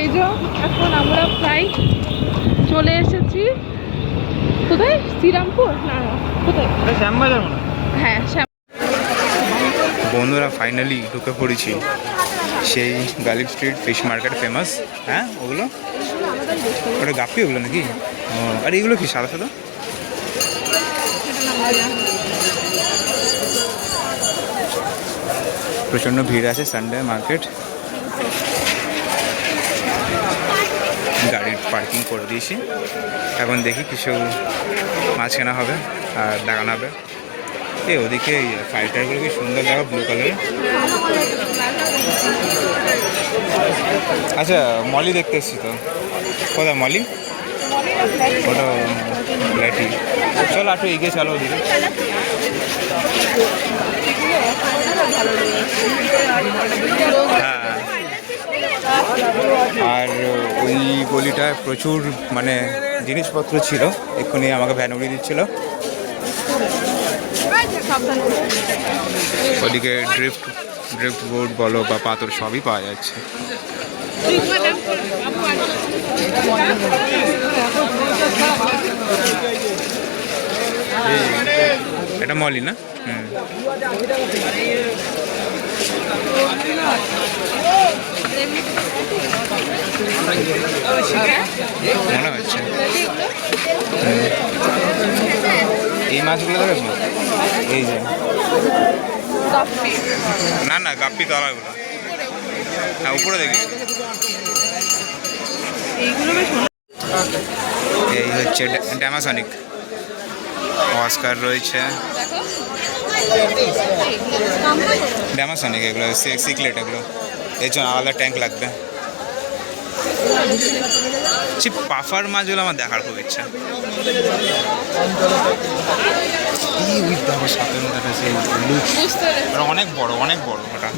এই যে এখন আমরা প্রায় চলে এসেছি কোথায়, শ্রীরামপুর না কোথায়, শ্যামবাজার মনে হয়। হ্যাঁ বন্ধুরা ফাইনালি ঢুকে পড়েছি সেই Galiff street fish market famous. হ্যাঁ ওগুলো ওটা গাপ্পি ওগুলো নাকি? ও আর এগুলো কি সাদা সাদা? প্রচণ্ড ভিড় আছে, সানডে মার্কেট। গাড়ি পার্কিং করে দিয়েছি, এখন দেখি কিছু মাছ কেনা হবে আর দেখানো হবে। এই ওদিকে ফাইটারগুলো কি সুন্দর দেখা, ব্লু কালারের। আচ্ছা মলি দেখতে এসছি তো, কোথায় মলি? ওটা ব্ল্যাটি। চলো একটু এগিয়ে চলো ওদিকে। হ্যাঁ, আর ওই গলিটায় প্রচুর মানে জিনিসপত্র ছিল, এক্ষুনি আমাকে ভ্যান উড়িয়ে দিচ্ছিল। ওদিকে ড্রিফট বোর্ড বলো বা পাথর সবই পাওয়া যাচ্ছে। এটা মলি না? মনে হচ্ছে এই মাছগুলো দেখেছো? এই যে না না গাপ্পি তলাগুলো, হ্যাঁ উপরে দেখি। এই হচ্ছে ড্যামাসনিক, অস্কার রয়েছে, ড্যামাসনিক এগুলো সিকলেট, এগুলো এর জন্য আলাদা ট্যাঙ্ক লাগবে। পাফার মাছগুলো আমার দেখার খুব ইচ্ছা। অনেক বড় অনেক বড় ওটা।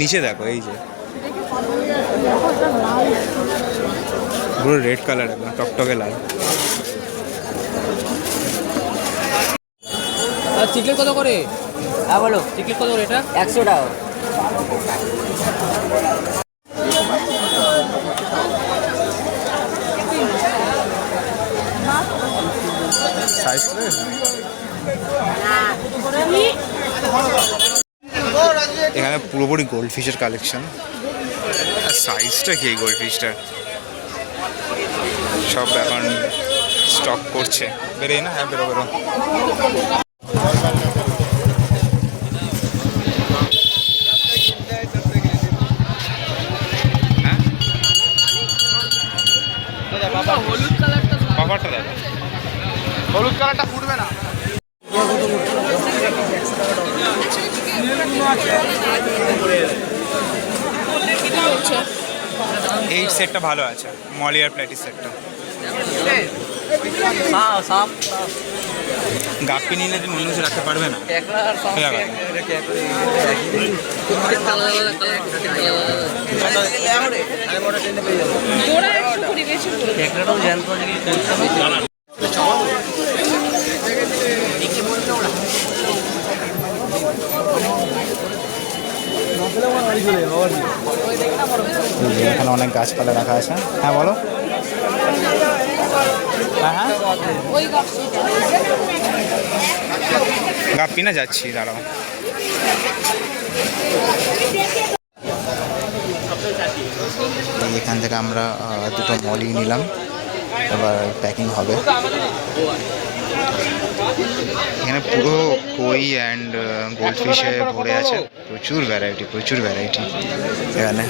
নিচে দেখো, এই যে পুরো রেড কালার, একদম টকটকে লাল। চিকেন কত করে? হ্যাঁ বলো, চিকেন কত করে? এটা 100 টাকা। এখানে পুরোপুরি গোল্ড ফিশের কালেকশন। আর সাইজটা কি এই গোল্ড ফিশটার, সব এখন স্টক করছে। বেরোয় না? হ্যাঁ বেরো বেরো। বাবারটা দেখো, হলুদ কালারটা ফুটবে না। এই সেটটা ভালো আছে, মলি আর প্ল্যাটি সেটটা। গাপ্পি নিলে যে নুন রাখতে পারবে না। এখানে অনেক গাছপালা রাখা আছে। হ্যাঁ বলো। হ্যাঁ হ্যাঁ গাপ্পি না, যাচ্ছি দাঁড়াও। এখান থেকে আমরা দুটো মলি নিলাম, এবার প্যাকিং হবে। এখানে পুরো কই অ্যান্ড গোল্ড ফিশে ভরে আছে, প্রচুর ভ্যারাইটি এখানে।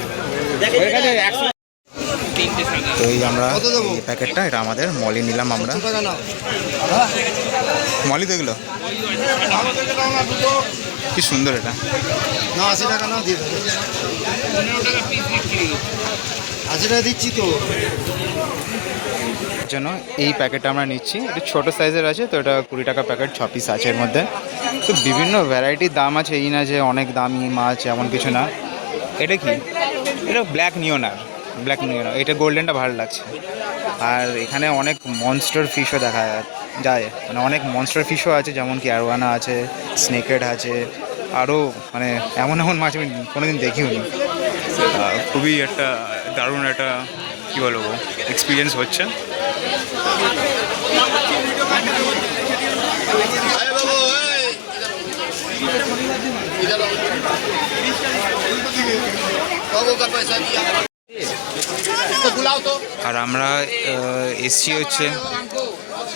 তো এই আমরা এই প্যাকেটটা, এটা আমাদের মলি নিলাম আমরা। মলি তো এগুলো কি সুন্দর, এটা 80 টাকা না দিয়ে 80 টাকা দিচ্ছি তো। জন্য এই প্যাকেটটা আমরা নিচ্ছি, এটা ছোটো সাইজের আছে তো, এটা 20 টাকা প্যাকেট, 6 পিস আছে এর মধ্যে। তো বিভিন্ন ভ্যারাইটির দাম আছে, এই না যে অনেক দামি মাছ এমন কিছু না। এটা কি? এটা ব্ল্যাক নিওনার, এটা গোল্ডেনটা ভালো লাগছে। আর এখানে অনেক মনস্টার ফিশও দেখা যায়, মানে অনেক মনস্টার ফিশও আছে, যেমন কি অ্যারোয়ানা আছে, স্নেকহেড আছে, আরও মানে এমন এমন মাছ আমি কোনোদিন দেখিও নি। খুবই একটা দারুণ একটা কী বলবো এক্সপিরিয়েন্স হচ্ছে। আর আমরা এসছি হচ্ছে,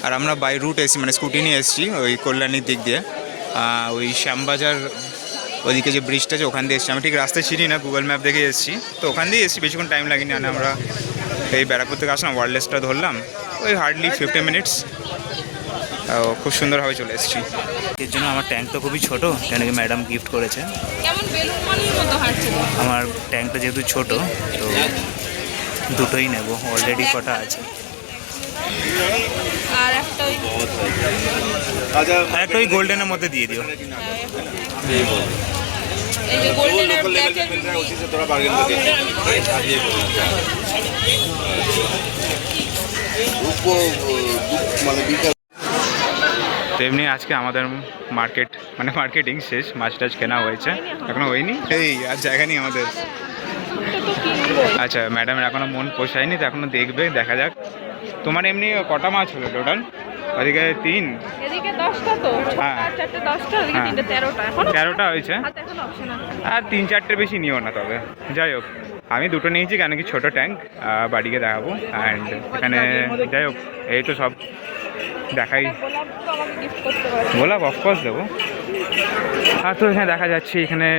আর আমরা বাই রুট এসছি মানে স্কুটি নিয়ে এসছি ওই কল্যাণীর দিক দিয়ে, ওই শ্যামবাজার ওইদিকে যে ব্রিজটা আছে ওখান দিয়ে এসছি। আমি ঠিক রাস্তায় চিনি না, গুগল ম্যাপ দেখে এসেছি, তো ওখান দিয়ে এসেছি, বেশিক্ষণ টাইম লাগেনি। মানে আমরা এই ব্যারাকপুর থেকে আসলাম, ওয়ারলেসটা ধরলাম, ওই হার্ডলি 50 মিনিটস, খুব সুন্দরভাবে চলে এসেছি। এর জন্য আমার ট্যাঙ্ক তো খুবই ছোটো, কেন কি ম্যাডাম গিফট করেছে। কেমন বেলুন মলের মতো হাঁটছে। আমার ট্যাঙ্কটা যেহেতু ছোট তো দুটোই নেব, অলরেডি কটা আছে। আর একটা ওই আর একটা ওই গোল্ডেনের মধ্যে দিয়ে দিও। এই যে গোল্ডেন আর ব্ল্যাকের তো এমনি আজকে আমাদের মার্কেটিং শেষ, মাছ টাছ কেনা হয়েছে, এখনো হয়নি, এই আর জায়গা নেই আমাদের। তো কিনবো। আচ্ছা, ম্যাডামের এখনো মন পোষায়নি, তো এখনো দেখবে, দেখা যাক। তোমার এমনি কটা মাছ হলো টোটাল? ওদিকে 3, এদিকে 10টা তো, হ্যাঁ। 4টে 10টা, ওদিকে হ্যাঁ। 3টে 13টা, এখন 13টা হয়েছে। হাতে এখন অপশন আছে। আর 3-4টে বেশি নিও না তবে। যাই হোক, আমি দুটো নিয়েছি, কেন কি ছোটো ট্যাঙ্ক, বাড়িকে দেখাবো। অ্যান্ড এখানে যাই হোক, এই তো সব দেখাই। গোলাপ তো আমাকে গিফট করতে পারে। গোলাপ অফকোর্স দেবো। আর তো এখানে দেখা যাচ্ছে এখানে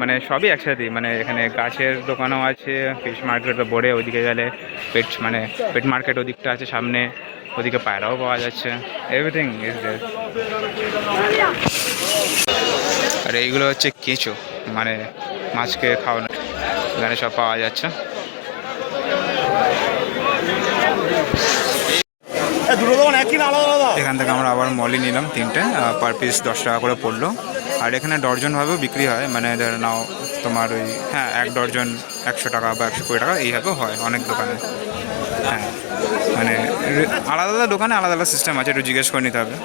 মানে সবই একসাথেই, মানে এখানে গাছের দোকানও আছে, ফিশ মার্কেট বোর্ডে ওইদিকে গেলে পেট মার্কেট ওদিকটা আছে সামনে, ওদিকে পায়রাও পাওয়া যাচ্ছে, এভরিথিং ইজ দেয়ার। আর এইগুলো হচ্ছে কেঁচো, মানে মাছকে খাওয়ানো, এখানে সব পাওয়া যাচ্ছে। এখান থেকে আমরা আবার মলি নিলাম 3টে, পার পিস 10 টাকা করে পড়লো। আর এখানে ডর্জনভাবেও বিক্রি হয়, মানে ধরে নাও তোমার ওই, হ্যাঁ, 1 ডর্জন 100 টাকা বা 120 টাকা এইভাবেও হয় অনেক দোকানে। হ্যাঁ, মানে আলাদা আলাদা দোকানে আলাদা আলাদা সিস্টেম আছে, একটু জিজ্ঞেস করে নিতে হবে।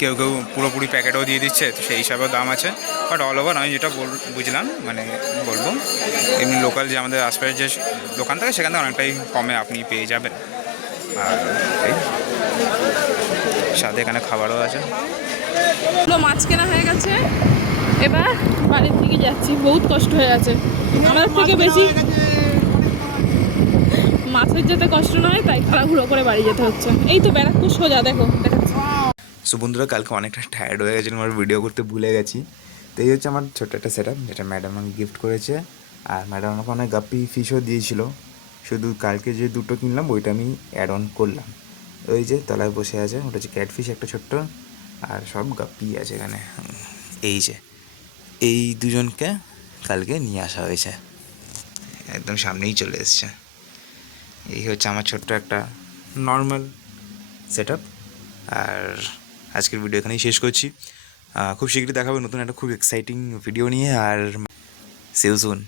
কেউ কেউ পুরোপুরি প্যাকেটও দিয়ে দিচ্ছে, তো সেই হিসাবেও দাম আছে। বাট অল ওভার আমি যেটা বুঝলাম, মানে বলবো, এমনি লোকাল যে আমাদের আশপাশের যে দোকান থাকে সেখান থেকে অনেকটাই কমে আপনি পেয়ে যাবেন। আর এই সাথে এখানে খাবারও আছে। মাছ কেনা হয়ে গেছে, এবার বাড়ির দিকে যাচ্ছি। বহুত কষ্ট হয়ে গেছে, আমাদের থেকে বেশি মাছের যেতে কষ্ট নয়, তাই তাড়াহুড়ো করে বাড়ি যেতে হচ্ছে। এই তো ব্যারাকপুর সোজা, দেখো দেখাচ্ছি। সো বন্ধুরা, কালকে অনেকটা টায়ার্ড হয়ে গেছিলাম, আমার ভিডিও করতে ভুলে গেছি। তো এই হচ্ছে আমার ছোট্ট একটা সেট আপ, যেটা ম্যাডাম আমাকে গিফট করেছে। আর ম্যাডাম আমাকে অনেক গাপ্পি ফিশও দিয়েছিল, শুধু কালকে যে দুটো কিনলাম ওইটা আমি অ্যাড অন করলাম। ওই যে তলায় বসে আছে, ওটা হচ্ছে ক্যাটফিশ একটা ছোট্ট, আর সব গাপ্পি আছে এখানে। এই যে এই দুজনকে কালকে নিয়ে আসা হয়েছে, একদম সামনেই চলে এসছে। এই হচ্ছে আমার ছোট্ট একটা নর্মাল সেট আপ। আর আজকের ভিডিও এখানেই শেষ করছি। খুব শীঘ্রই দেখা হবে নতুন একটা খুব এক্সাইটিং ভিডিও নিয়ে। আর সি ইউ সুন।